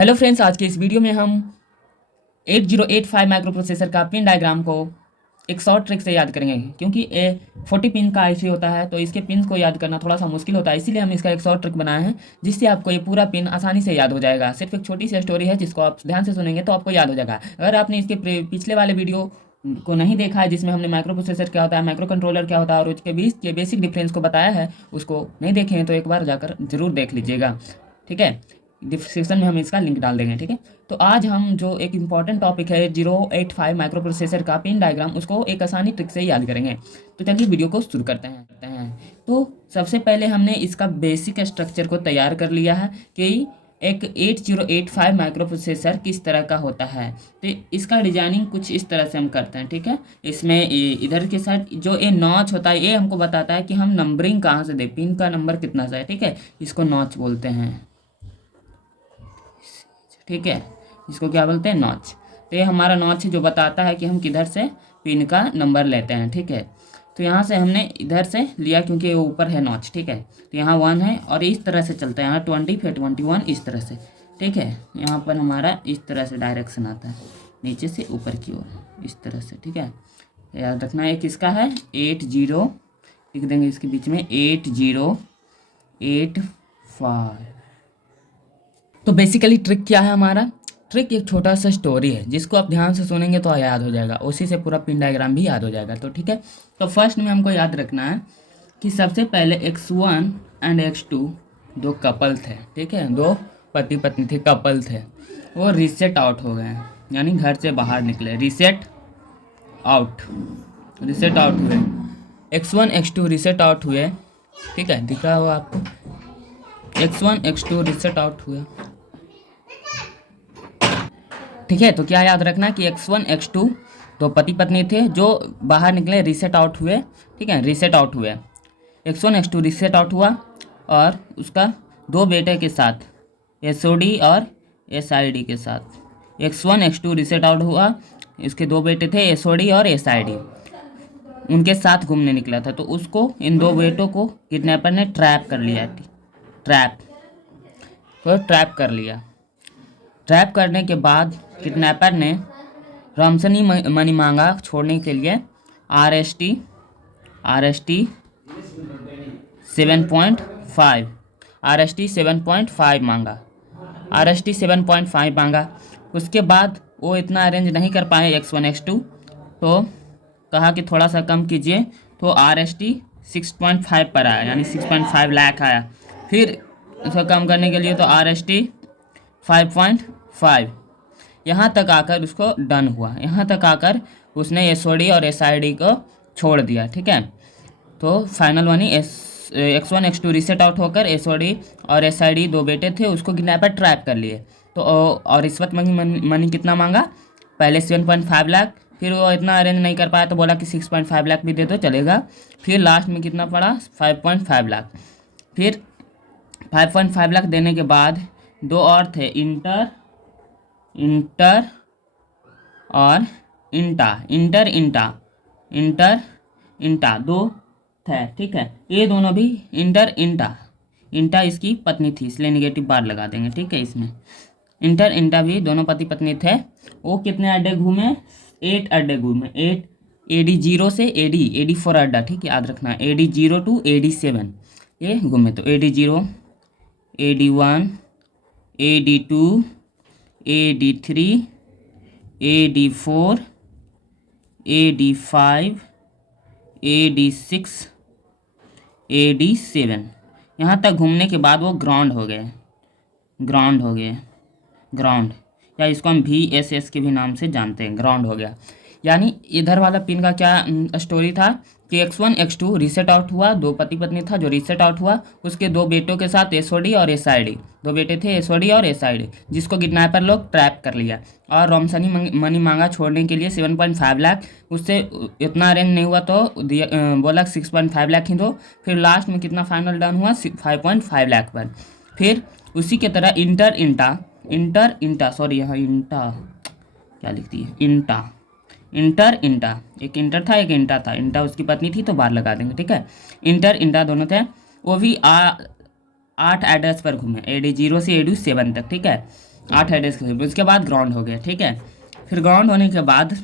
Hello friends, आज के इस वीडियो में हम 8085 माइक्रो प्रोसेसर का पिन डायग्राम को एक शॉर्ट ट्रिक से याद करेंगे। क्योंकि ये 40 पिन का आईसी होता है तो इसके पिन को याद करना थोड़ा सा मुश्किल होता है, इसीलिए हम इसका एक शॉर्ट ट्रिक बनाए हैं जिससे आपको ये पूरा पिन आसानी से याद हो जाएगा। सिर्फ एक छोटी सी स्टोरी है जिसको आप ध्यान से सुनेंगे तो आपको याद हो जाएगा। अगर आपने इसके पिछले वाले वीडियो को नहीं देखा है जिसमें हमने माइक्रो प्रोसेसर क्या होता है, माइक्रो कंट्रोलर क्या होता है और उसके बीच के बेसिक डिफरेंस को बताया है, उसको नहीं देखे हैं तो एक बार जाकर जरूर देख लीजिएगा। ठीक है, डिस्क्रिप्शन में हम इसका लिंक डाल देंगे। ठीक है, तो आज हम जो एक इम्पॉर्टेंट टॉपिक है 085 माइक्रो प्रोसेसर का पिन डायग्राम, उसको एक आसानी ट्रिक से याद करेंगे। तो चलिए वीडियो को शुरू करते हैं। तो सबसे पहले हमने इसका बेसिक स्ट्रक्चर को तैयार कर लिया है कि एक 8085 माइक्रो प्रोसेसर किस तरह का होता है। तो इसका डिजाइनिंग कुछ इस तरह से हम करते हैं। ठीक है, इसमें इधर के साइड जो ये नॉच होता है ये हमको बताता है कि हम नंबरिंग कहाँ से दें, पिन का नंबर कितना सा है। ठीक है, इसको नॉच बोलते हैं। ठीक है, इसको क्या बोलते हैं, नॉच। तो ये हमारा नॉच है जो बताता है कि हम किधर से पिन का नंबर लेते हैं। ठीक है, तो यहाँ से हमने इधर से लिया क्योंकि ये ऊपर है नॉच। ठीक है, तो यहाँ 1 है और इस तरह से चलता है, यहाँ 20 फिर 21 इस तरह से। ठीक है, यहाँ पर हमारा इस तरह से डायरेक्शन आता है, नीचे से ऊपर की ओर इस तरह से। ठीक है, याद रखना एक इसका है 80, लिख देंगे इसके बीच में 8085। तो बेसिकली ट्रिक क्या है हमारा, ट्रिक एक छोटा सा स्टोरी है जिसको आप ध्यान से सुनेंगे तो याद हो जाएगा, उसी से पूरा पिन डायग्राम भी याद हो जाएगा। तो ठीक है, तो फर्स्ट में हमको याद रखना है कि सबसे पहले X1 एंड X2 दो कपल थे। ठीक है, दो पति पत्नी थे, कपल थे, वो रीसेट आउट हो गए, यानी घर से बाहर निकले, रीसेट आउट हुए। X1 X2 रीसेट आउट हुए। ठीक है, दिख रहा होगा आपको, X1 X2 रीसेट आउट हुए। ठीक है, तो क्या याद रखना कि X1 X2 दो पति पत्नी थे जो बाहर निकले, रीसेट आउट हुए। ठीक है, रीसेट आउट हुए, X1 X2 रीसेट आउट हुआ और उसका दो बेटे के साथ, SOD और SID के साथ। X1 X2 रीसेट आउट हुआ, इसके दो बेटे थे SOD और SID, उनके साथ घूमने निकला था। तो उसको, इन दो बेटों को किडनैपर ने ट्रैप कर लिया, ट्रैप कर लिया। ट्रैप करने के बाद किडनैपर ने रामसनी मनीमांगा छोड़ने के लिए RST 7.5 मांगा, RST 7.5 मांगा। उसके बाद वो इतना अरेंज नहीं कर पाए X1 X2, तो कहा कि थोड़ा सा कम कीजिए, तो RST 6.5 पर आया, यानी 6.5 लाख आया। फिर इसको कम करने के लिए तो RST 5.5, यहाँ तक आकर उसको डन हुआ। यहाँ तक आकर उसने SOD और SID को छोड़ दिया। ठीक है, तो फाइनल वानी X1 X2 रीसेट आउट होकर SOD और SID दो बेटे थे उसको किडनैपर ट्रैप कर लिए। तो और रिश्वत मनी कितना मांगा, पहले 7.5 लाख, फिर वो इतना अरेंज नहीं कर पाया तो बोला कि 6.5 लाख भी दे दो चलेगा। फिर लास्ट में कितना पड़ा, 5.5 लाख। फिर 5.5 लाख देने के बाद दो और थे, इंटर और इंटा दो थे। ठीक है, ये दोनों भी इंटा इसकी पत्नी थी, इसलिए नेगेटिव बार लगा देंगे। ठीक है, इसमें इंटा भी दोनों पति पत्नी थे। वो कितने अड्डे घूमे, 8 अड्डे घूमे, 8 AD0 से AD4 अड्डा। ठीक है, याद रखना, AD0 to AD7 ये घूमे। तो AD0, AD1, AD2, AD3, AD4, AD5, AD6, AD7, यहाँ तक घूमने के बाद वो ग्राउंड हो गए, ग्राउंड, या इसको हम VSS के भी नाम से जानते हैं, ग्राउंड हो गया। यानी इधर वाला पिन का क्या स्टोरी था कि X1 X2 रीसेट आउट हुआ, दो पति पत्नी था जो रीसेट आउट हुआ, उसके दो बेटों के साथ SOD और SID, दो बेटे थे SOD और SID, जिसको किडनैपर लोग ट्रैप कर लिया और रामसनी मनी मांगा छोड़ने के लिए 7.5 लाख। उससे इतना अरेंज नहीं हुआ तो बोला 6.5 लाख ही दो। फिर लास्ट में कितना फाइनल डन हुआ, 5.5 लाख पर। फिर उसी के तरह इंटा सॉरी, यहाँ इंटा क्या लिखती है, इंटा, एक इंटर था एक इंटा था, इंटा उसकी पत्नी थी तो बार लगा देंगे। ठीक है, इंटा दोनों थे, वो भी 8 एड्रेस पर घूमे, AD0 से AD7 तक। ठीक है, 8 एड्रेस के, उसके बाद ग्राउंड हो गया, ठीक है। फिर ग्राउंड होने के बाद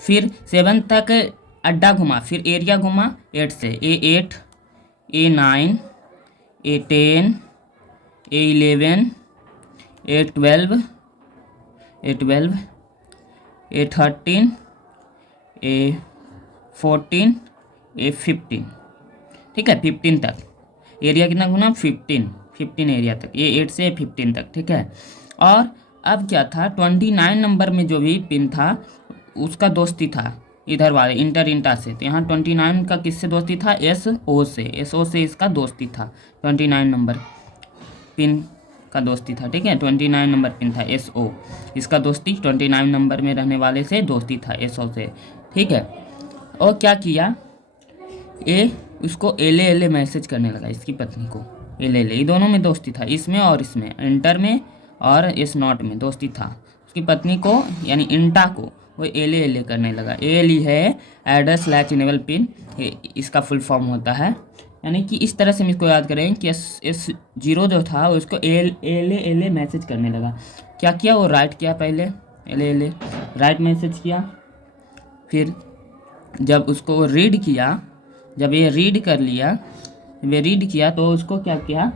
फिर 7 तक अड्डा घुमा, फिर एरिया घुमा 8 से, A8, A9, A10, A11, A12, A12, A13, A14, A15, ठीक है, 15 तक एरिया कितना घूमना, 15 एरिया तक, A8 से A15 तक, ठीक है। और अब क्या था, 29 नंबर में जो भी पिन था उसका दोस्ती था इधर वाले इंटर इंटा से, तो यहाँ 29 का किससे दोस्ती था, SO से इसका दोस्ती था, 29 नंबर पिन का दोस्ती था, ठीक है। 29 नंबर पिन था SO, इसका दोस्ती 29 नंबर में रहने वाले से दोस्ती था, SO से, ठीक है। और क्या किया, उसको एले मैसेज करने लगा, इसकी पत्नी को एले, ये दोनों में दोस्ती था, इसमें और इसमें, इंटर में और S0 में दोस्ती था। उसकी पत्नी को यानी इंटा को वो एले करने लगा। एली है एड्रेस लैच इनेबल पिन, इसका फुल फॉर्म होता है। यानी कि इस तरह से हम इसको याद करें कि S0 जो था उसको एले मैसेज करने लगा। क्या किया, वो राइट किया, पहले एले राइट मैसेज किया, फिर जब उसको रीड किया, जब ये रीड कर लिया, वे रीड किया तो उसको क्या किया,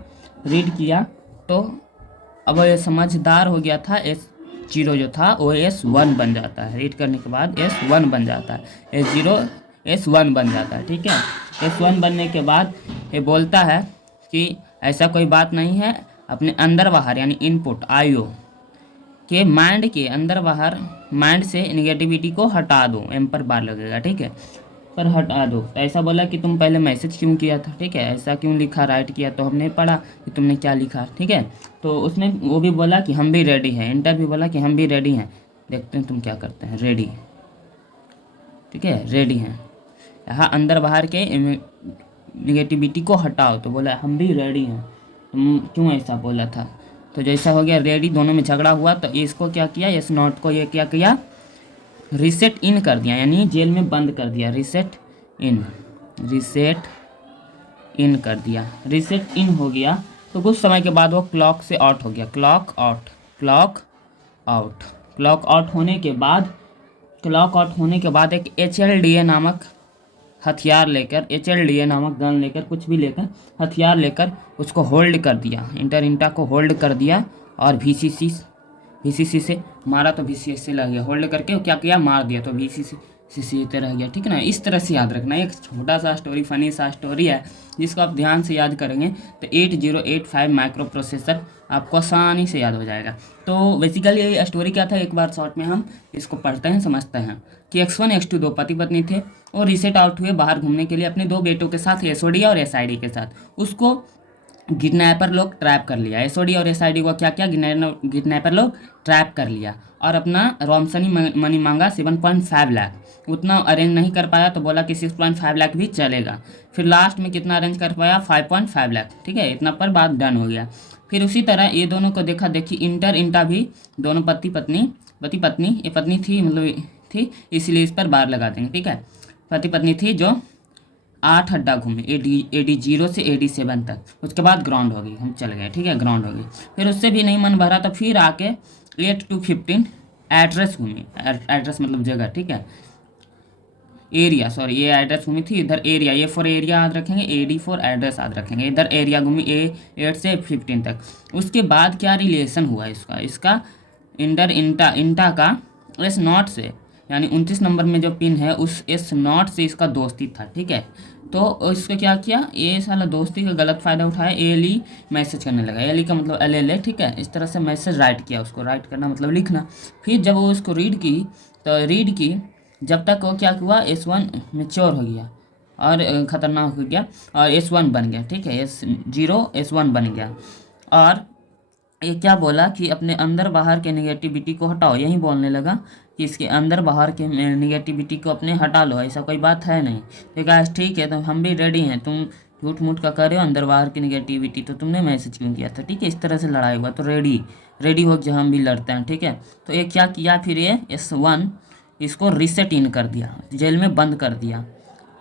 रीड किया तो अब ये समझदार हो गया था, S0 जो था वो S1 बन जाता है, रीड करने के बाद S1 बन जाता है, S0 S1 बन जाता है, ठीक है। S1 बनने के बाद ये बोलता है कि ऐसा कोई बात नहीं है, अपने अंदर बाहर यानी इनपुट IO के माइंड के अंदर बाहर, माइंड से निगेटिविटी को हटा दो, एम पर बार लगेगा, ठीक है, पर हटा दो। तो ऐसा बोला कि तुम पहले मैसेज क्यों किया था, ठीक है, ऐसा क्यों लिखा, राइट किया, तो हमने पढ़ा कि तुमने क्या लिखा, ठीक है। तो उसमें वो भी बोला कि हम भी रेडी हैं, इंटर भी बोला कि हम भी रेडी हैं, देखते हैं तुम क्या करते हैं, रेडी, ठीक है, रेडी हैं। यहाँ अंदर बाहर के निगेटिविटी को हटाओ, तो बोला हम भी रेडी हैं, तुम क्यों ऐसा बोला था। तो जैसा हो गया रेडी, दोनों में झगड़ा हुआ, तो इसको क्या किया, S0 को ये क्या किया, रीसेट इन कर दिया, यानी जेल में बंद कर दिया, रीसेट इन कर दिया। रीसेट इन हो गया तो कुछ समय के बाद वो क्लॉक से आउट हो गया, क्लॉक आउट होने के बाद एक HLDA नामक हथियार लेकर, HLDA नामक गन लेकर, कुछ भी लेकर, हथियार लेकर उसको होल्ड कर दिया, इंटा को होल्ड कर दिया, और VCC से मारा तो VCC से लग गया, होल्ड करके क्या किया, मार दिया, तो VCC से रह गया, ठीक है ना। इस तरह से याद रखना, एक छोटा सा स्टोरी, फनी सा स्टोरी है, जिसको आप ध्यान से याद करेंगे तो 8085 माइक्रो प्रोसेसर आपको आसानी से याद हो जाएगा। तो बेसिकली ये स्टोरी क्या था, एक बार शॉर्ट में हम इसको पढ़ते हैं, समझते हैं कि X1 X2 दो पति पत्नी थे और रीसेट आउट हुए बाहर घूमने के लिए अपने 2 बेटों के साथ, SOD और SID के साथ। उसको किडनैपर लोग ट्रैप कर लिया, SOD और SID को क्या किया, किडनैपर लोग ट्रैप कर लिया और अपना रॉमसनी मनी मांगा 7.5 लाख, उतना अरेंज नहीं कर पाया तो बोला कि 6.5 लाख भी चलेगा। फिर लास्ट में कितना अरेंज कर पाया, 5.5 लाख, ठीक है, इतना पर बात डन हो गया। फिर उसी तरह ये दोनों को देखा देखी, इंटा भी, दोनों पति पत्नी, ये पत्नी थी, मतलब थी, इसलिए इस पर बार लगा देंगे, ठीक है। पति पत्नी थी जो 8 अड्डा घूमे, AD0 से AD7 तक, उसके बाद ग्राउंड हो गई, हम चल गए, ठीक है, ग्राउंड हो गई। फिर उससे भी नहीं मन भरा तो फिर आके 8 to 15 एड्रेस घूमी, एड्रेस मतलब जगह, ठीक है, एरिया, सॉरी, ये एड्रेस घूमी थी, इधर एरिया, ये फॉर एरिया याद रखेंगे, AD फॉर एड्रेस याद रखेंगे, इधर एरिया घूमी A8 से 15 तक। उसके बाद क्या रिलेशन हुआ इसका इंटा का S0 से, यानी 29 नंबर में जो पिन है उस S0 से इसका दोस्ती था, ठीक है। तो इसको क्या किया, ये साला दोस्ती का गलत फ़ायदा उठाया, एली मैसेज करने लगा, एली का मतलब LL, ठीक है, इस तरह से मैसेज राइट किया, उसको राइट करना मतलब लिखना। फिर जब वो उसको रीड की जब तक वो क्या हुआ, S1 मेच्योर हो गया और ख़तरनाक हो गया और S1 बन गया, ठीक है, S0 S1 बन गया। और ये क्या बोला कि अपने अंदर बाहर के नेगेटिविटी को हटाओ, यही बोलने लगा कि इसके अंदर बाहर के नेगेटिविटी को अपने हटा लो, ऐसा कोई बात है नहीं। तो कहा ठीक है, तो हम भी रेडी हैं, तुम झूठ मूठ का कर रहे हो अंदर बाहर की नेगेटिविटी, तो तुमने मैसेज क्यों किया था, ठीक है, इस तरह से लड़ाई हुआ, तो रेडी हो जो हम भी लड़ते हैं, ठीक है। तो ये क्या किया, फिर ये S1 इसको रीसेट इन कर दिया, जेल में बंद कर दिया,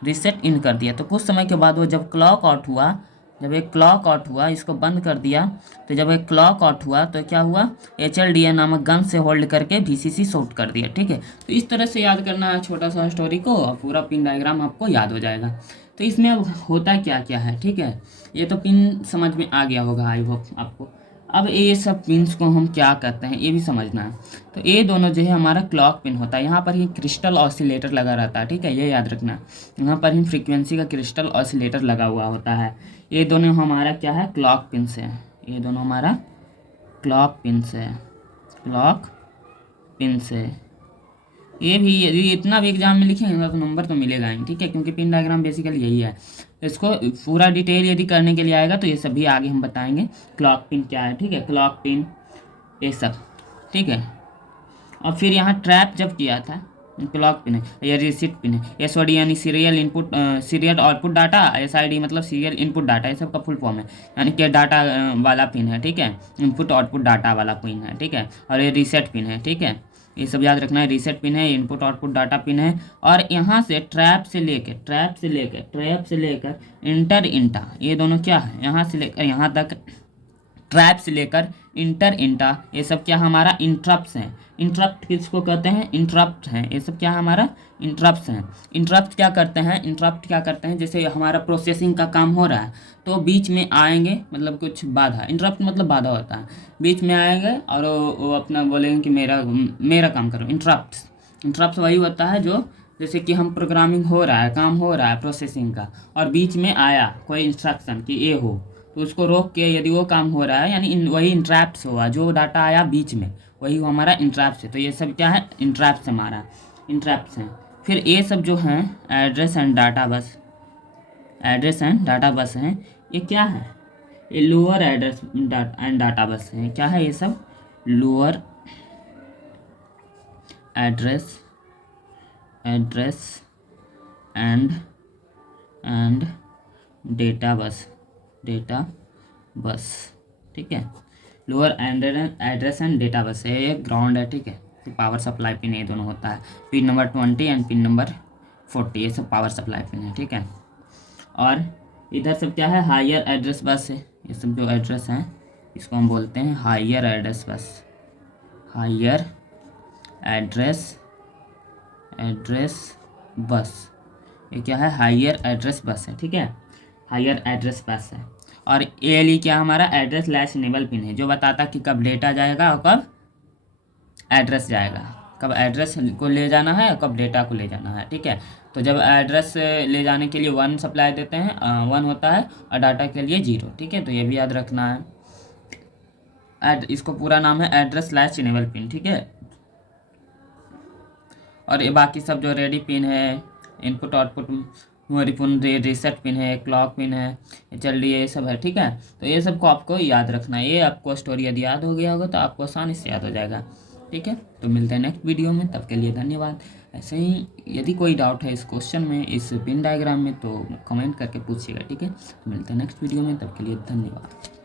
रीसेट इन कर दिया। तो कुछ समय के बाद वो जब क्लॉक आउट हुआ जब एक क्लॉक आउट हुआ, इसको बंद कर दिया, तो जब एक क्लॉक आउट हुआ तो क्या हुआ, HLDA नामक गन से होल्ड करके VCC शॉर्ट कर दिया। ठीक है, तो इस तरह से याद करना है छोटा सा स्टोरी को, और पूरा पिन डायग्राम आपको याद हो जाएगा। तो इसमें अब होता क्या क्या है, ठीक है, ये तो पिन समझ में आ गया होगा आई होप आपको। अब ये सब पिन्स को हम क्या कहते हैं ये भी समझना है। तो ये दोनों जो है हमारा क्लॉक पिन होता है, यहाँ पर ही क्रिस्टल ऑसिलेटर लगा रहता है। ठीक है, ये याद रखना, यहाँ पर ही फ्रीक्वेंसी का क्रिस्टल ऑसिलेटर लगा हुआ होता है। ये दोनों हमारा क्या है, क्लॉक पिन से है, ये दोनों हमारा क्लॉक पिन से है, क्लॉक पिन से। ये भी यदि इतना भी एग्जाम में लिखेंगे तो नंबर तो मिलेगा ही। ठीक है, क्योंकि पिन डायग्राम बेसिकली यही है। इसको पूरा डिटेल यदि करने के लिए आएगा तो ये सभी आगे हम बताएंगे, क्लॉक पिन क्या है। ठीक है, क्लॉक पिन ये सब। ठीक है, और फिर यहाँ ट्रैप जब किया था, क्लॉक पिन है, ये रिसीट पिन है, SOD यानी serial input serial output data, SID मतलब सीरियल इनपुट डाटा, ये सब का फुल फॉर्म है, यानी कि डाटा वाला पिन है। ठीक है, इनपुट आउटपुट डाटा वाला पिन है। ठीक है, और ये रीसेट पिन है। ठीक है, ये सब याद रखना है, रीसेट पिन है, इनपुट आउटपुट डाटा पिन है। और यहाँ से ट्रैप से लेकर इंटा, ये दोनों क्या है, यहाँ से लेकर यहाँ तक, ट्रैप से लेकर इंटा, ये सब क्या हमारा इंटरप्ट्स हैं। इंटरप्ट किसको कहते हैं, इंटरप्ट हैं, ये सब क्या हमारा इंटरप्ट्स हैं। इंटरप्ट क्या करते हैं, जैसे हमारा प्रोसेसिंग का काम हो रहा है तो बीच में आएंगे, मतलब कुछ बाधा, इंटरप्ट मतलब बाधा होता है, बीच में आएंगे और वो अपना बोलेंगे कि मेरा काम करो। इंटरप्ट वही होता है जो, जैसे कि हम प्रोग्रामिंग हो रहा है, काम हो रहा है प्रोसेसिंग का, और बीच में आया कोई इंस्ट्रक्शन कि ये हो, तो उसको रोक के यदि वो काम हो रहा है, यानी वही इंट्रैप्स हुआ, जो डाटा आया बीच में वही हमारा इंट्रैप्स है। तो ये सब क्या है, इंट्रैप्स हमारा, इंट्रैप्स हैं। फिर ये सब जो हैं एड्रेस एंड डाटा बस हैं, ये क्या है, ये लोअर एड्रेस एंड डाटा बस हैं। क्या है ये सब, lower address and data bus. ठीक है, lower address and data bus है, ये ग्राउंड है। ठीक है, तो पावर सप्लाई पिन ये दोनों होता है, pin number 20 and pin number 40, ये सब पावर सप्लाई पिन है। ठीक है, और इधर सब क्या है, हायर एड्रेस बस है, ये सब जो एड्रेस हैं इसको हम बोलते हैं हायर एड्रेस बस। ये क्या है, हायर एड्रेस बस है। ठीक है, हायर एड्रेस बस है। और ALE क्या हमारा, एड्रेस लैच इनेबल पिन है, जो बताता कि कब डेटा जाएगा और कब एड्रेस जाएगा, कब एड्रेस को ले जाना है और कब डेटा को ले जाना है। ठीक है, तो जब एड्रेस ले जाने के लिए 1 सप्लाई देते हैं, 1 होता है, और डाटा के लिए 0। ठीक है, तो ये भी याद रखना है। इसको पूरा नाम है एड्रेस लैच इनेबल पिन। ठीक है, और ये बाकी सब जो रेडी पिन है, input output memory pin, reset pin है, क्लॉक पिन है, HLDA, ये सब है। ठीक है, तो ये सबको आपको याद रखना है। ये आपको स्टोरी यदि याद हो गया होगा तो आपको आसानी से याद हो जाएगा। ठीक है, तो मिलते हैं नेक्स्ट वीडियो में, तब के लिए धन्यवाद। ऐसे ही यदि कोई डाउट है इस क्वेश्चन में, इस पिन डायग्राम में, तो कमेंट करके पूछिएगा। ठीक है, तो मिलते हैं नेक्स्ट वीडियो में, तब के लिए धन्यवाद।